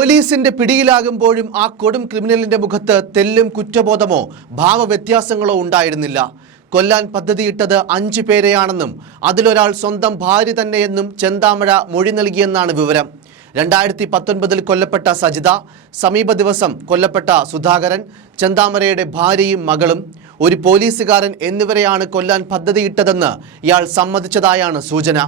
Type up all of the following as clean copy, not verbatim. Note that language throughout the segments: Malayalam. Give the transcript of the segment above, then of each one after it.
പോലീസിന്റെ പിടിയിലാകുമ്പോഴും ആ കൊടും ക്രിമിനലിന്റെ മുഖത്ത് തെല്ലും കുറ്റബോധമോ ഭാവവ്യത്യാസങ്ങളോ ഉണ്ടായിരുന്നില്ല. കൊല്ലാൻ പദ്ധതിയിട്ടത് 5 പേരെയാണെന്നും അതിലൊരാൾ സ്വന്തം ഭാര്യ തന്നെയെന്നും ചെന്താമര മൊഴി നൽകിയെന്നാണ് വിവരം. 2019 കൊല്ലപ്പെട്ട സജിത, സമീപ ദിവസം കൊല്ലപ്പെട്ട സുധാകരൻ, ചെന്താമരയുടെ ഭാര്യയും മകളും, ഒരു പോലീസുകാരൻ എന്നിവരെയാണ് കൊല്ലാൻ പദ്ധതിയിട്ടതെന്ന് ഇയാൾ സമ്മതിച്ചതായാണ് സൂചന.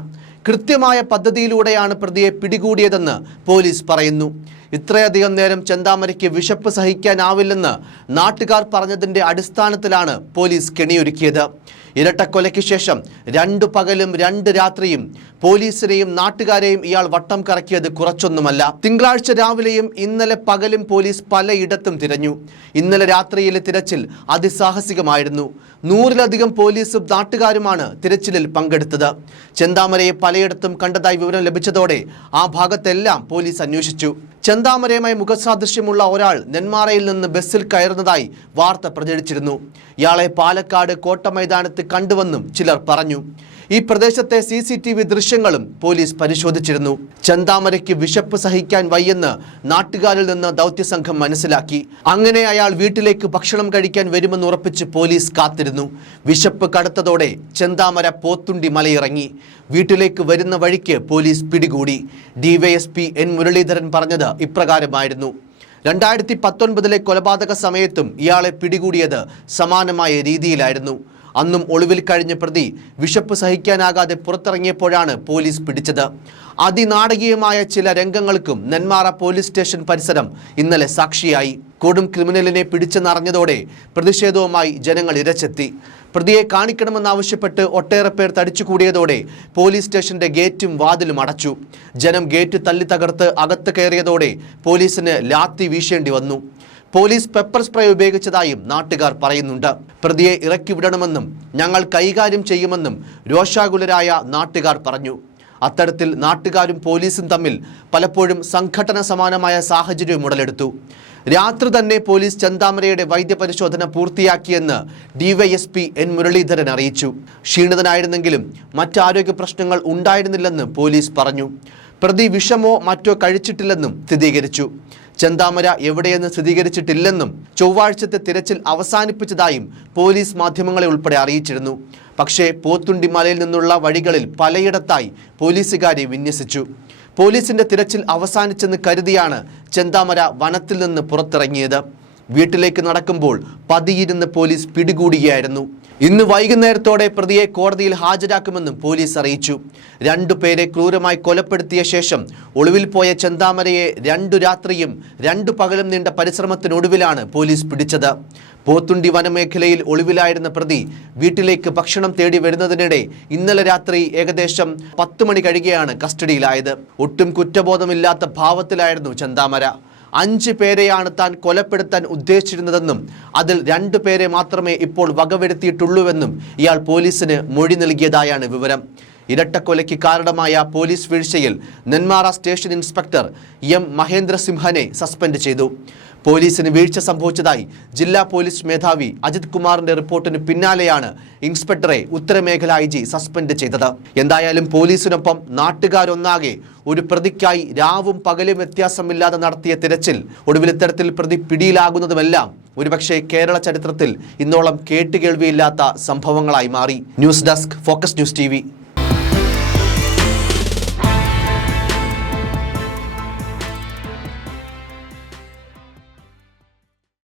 കൃത്യമായ പദ്ധതിയിലൂടെയാണ് പ്രതിയെ പിടികൂടിയതെന്ന് പോലീസ് പറയുന്നു. ഇത്രയധികം നേരം ചെന്താമരയ്ക്ക് വിശപ്പ് സഹിക്കാനാവില്ലെന്ന് നാട്ടുകാർ പറഞ്ഞതിൻ്റെ അടിസ്ഥാനത്തിലാണ് പോലീസ് കെണിയൊരുക്കിയത്. ഇരട്ടക്കൊലയ്ക്ക് ശേഷം 2 പകലും 2 രാത്രിയും പോലീസിനെയും നാട്ടുകാരെയും ഇയാൾ വട്ടം കറക്കിയത് കുറച്ചൊന്നുമല്ല. തിങ്കളാഴ്ച രാവിലെയും ഇന്നലെ പകലും പോലീസ് പലയിടത്തും തിരഞ്ഞു. ഇന്നലെ രാത്രിയിലെ തിരച്ചിൽ അതിസാഹസികമായിരുന്നു. 100-ലധികം പോലീസും നാട്ടുകാരുമാണ് തിരച്ചിലിൽ പങ്കെടുത്തത്. ചെന്താമരയെ പലയിടത്തും കണ്ടതായി വിവരം ലഭിച്ചതോടെ ആ ഭാഗത്തെല്ലാം പോലീസ് അന്വേഷിച്ചു. ചെന്താമരയുമായി മുഖസാദൃശ്യമുള്ള ഒരാൾ നെന്മാറയിൽ നിന്ന് ബസ്സിൽ കയറുന്നതായി വാർത്ത പ്രചരിച്ചിരുന്നു. ഇയാളെ പാലക്കാട് കോട്ട മൈതാനത്ത് കണ്ടുവെന്നും ചിലർ പറഞ്ഞു. ഈ പ്രദേശത്തെ CCTV ദൃശ്യങ്ങളും പോലീസ് പരിശോധിച്ചിരുന്നു. ചെന്താമരയ്ക്ക് വിശപ്പ് സഹിക്കാൻ വയ്യെന്ന് നാട്ടുകാരിൽ നിന്ന് ദൗത്യസംഘം മനസ്സിലാക്കി. അങ്ങനെ അയാൾ വീട്ടിലേക്ക് ഭക്ഷണം കഴിക്കാൻ വരുമെന്ന് ഉറപ്പിച്ച് പോലീസ് കാത്തിരുന്നു. വിശപ്പ് കടുത്തതോടെ ചെന്താമര പോത്തുണ്ടി മലയിറങ്ങി. വീട്ടിലേക്ക് വരുന്ന വഴിക്ക് പോലീസ് പിടികൂടി. DYSP N മുരളീധരൻ പറഞ്ഞത് ഇപ്രകാരമായിരുന്നു: 2019 കൊലപാതക സമയത്തും ഇയാളെ പിടികൂടിയത് സമാനമായ രീതിയിലായിരുന്നു. അന്നും ഒളിവിൽ കഴിഞ്ഞ പ്രതി വിശപ്പ് സഹിക്കാനാകാതെ പുറത്തിറങ്ങിയപ്പോഴാണ് പോലീസ് പിടിച്ചത്. അതിനാടകീയമായ ചില രംഗങ്ങൾക്കും നെന്മാറ പോലീസ് സ്റ്റേഷൻ പരിസരം ഇന്നലെ സാക്ഷിയായി. കൊടും ക്രിമിനലിനെ പിടിച്ചെന്നറിഞ്ഞതോടെ പ്രതിഷേധവുമായി ജനങ്ങൾ ഇരച്ചെത്തി. പ്രതിയെ കാണിക്കണമെന്നാവശ്യപ്പെട്ട് ഒട്ടേറെ പേർ തടിച്ചുകൂടിയതോടെ പോലീസ് സ്റ്റേഷന്റെ ഗേറ്റും വാതിലും അടച്ചു. ജനം ഗേറ്റ് തല്ലി തകർത്ത് അകത്ത് കയറിയതോടെ പോലീസിന് ലാത്തി വീശേണ്ടി വന്നു. പോലീസ് പെപ്പർ സ്പ്രേ ഉപയോഗിച്ചതായും നാട്ടുകാർ പറയുന്നുണ്ട്. പ്രതിയെ ഇറക്കി വിടണമെന്നും ഞങ്ങൾ കൈകാര്യം ചെയ്യുമെന്നും രോഷാകുലരായ നാട്ടുകാർ പറഞ്ഞു. അത്തരത്തിൽ നാട്ടുകാരും പോലീസും തമ്മിൽ പലപ്പോഴും സംഘട്ടന സമാനമായ സാഹചര്യം ഉടലെടുത്തു. രാത്രി തന്നെ പോലീസ് ചെന്താമരയുടെ വൈദ്യപരിശോധന പൂർത്തിയാക്കിയെന്ന് DYSP N മുരളീധരൻ അറിയിച്ചു. ക്ഷീണിതനായിരുന്നെങ്കിലും മറ്റാരോഗ്യ പ്രശ്നങ്ങൾ ഉണ്ടായിരുന്നില്ലെന്ന് പോലീസ് പറഞ്ഞു. പ്രതി വിഷമോ മറ്റോ കഴിച്ചിട്ടില്ലെന്നും സ്ഥിരീകരിച്ചു. ചെന്താമര എവിടെയെന്ന് സ്ഥിരീകരിച്ചിട്ടില്ലെന്നും ചൊവ്വാഴ്ചത്തെ തിരച്ചിൽ അവസാനിപ്പിച്ചതായും പോലീസ് മാധ്യമങ്ങളെ ഉൾപ്പെടെ അറിയിച്ചിരുന്നു. പക്ഷേ പോത്തുണ്ടി മലയിൽ നിന്നുള്ള വഴികളിൽ പലയിടത്തായി പോലീസുകാരെ വിന്യസിച്ചു. പോലീസിന്റെ തിരച്ചിൽ അവസാനിച്ചെന്ന് കരുതിയാണ് ചെന്താമര വനത്തിൽ നിന്ന് പുറത്തിറങ്ങിയത്. വീട്ടിലേക്ക് നടക്കുമ്പോൾ പതിയിരുന്ന് പോലീസ് പിടികൂടുകയായിരുന്നു. ഇന്ന് വൈകുന്നേരത്തോടെ പ്രതിയെ കോടതിയിൽ ഹാജരാക്കുമെന്നും പോലീസ് അറിയിച്ചു. 2 പേരെ ക്രൂരമായി കൊലപ്പെടുത്തിയ ശേഷം ഒളിവിൽ പോയ ചെന്താമരയെ 2 രാത്രിയും 2 പകലും നീണ്ട പരിശ്രമത്തിനൊടുവിലാണ് പോലീസ് പിടിച്ചത്. പോത്തുണ്ടി വനമേഖലയിൽ ഒളിവിലായിരുന്ന പ്രതി വീട്ടിലേക്ക് ഭക്ഷണം തേടി വരുന്നതിനിടെ ഇന്നലെ രാത്രി ഏകദേശം 10 മണി കഴിയുകയാണ് കസ്റ്റഡിയിലായത്. ഒട്ടും കുറ്റബോധമില്ലാത്ത ഭാവത്തിലായിരുന്നു ചെന്താമര. 5 പേരെയാണ് താൻ കൊലപ്പെടുത്താൻ ഉദ്ദേശിച്ചിരുന്നതെന്നും അതിൽ 2 പേരെ മാത്രമേ ഇപ്പോൾ വകവരുത്തിയിട്ടുള്ളൂവെന്നും ഇയാൾ പോലീസിന് മൊഴി നൽകിയതായാണ് വിവരം. ഇരട്ടക്കൊലയ്ക്ക് കാരണമായ പോലീസ് വീഴ്ചയിൽ നെന്മാറ സ്റ്റേഷൻ ഇൻസ്പെക്ടർ M മഹേന്ദ്രസിംഹനെ സസ്പെൻഡ് ചെയ്തു. പോലീസിന് വീഴ്ച സംഭവിച്ചതായി ജില്ലാ പോലീസ് മേധാവി അജിത് കുമാറിന്റെ റിപ്പോർട്ടിന് പിന്നാലെയാണ് ഇൻസ്പെക്ടറെ ഉത്തരമേഖല IG സസ്പെൻഡ് ചെയ്തത്. എന്തായാലും പോലീസിനൊപ്പം നാട്ടുകാരൊന്നാകെ ഒരു പ്രതിക്കായി രാവും പകലും വ്യത്യാസമില്ലാതെ നടത്തിയ തിരച്ചിൽ ഒടുവിൽ ഇത്തരത്തിൽ പ്രതി പിടിയിലാകുന്നതുമെല്ലാം ഒരുപക്ഷെ കേരള ചരിത്രത്തിൽ ഇന്നോളം കേട്ടുകേൾവിയില്ലാത്ത സംഭവങ്ങളായി മാറി. News desk, focus news TV.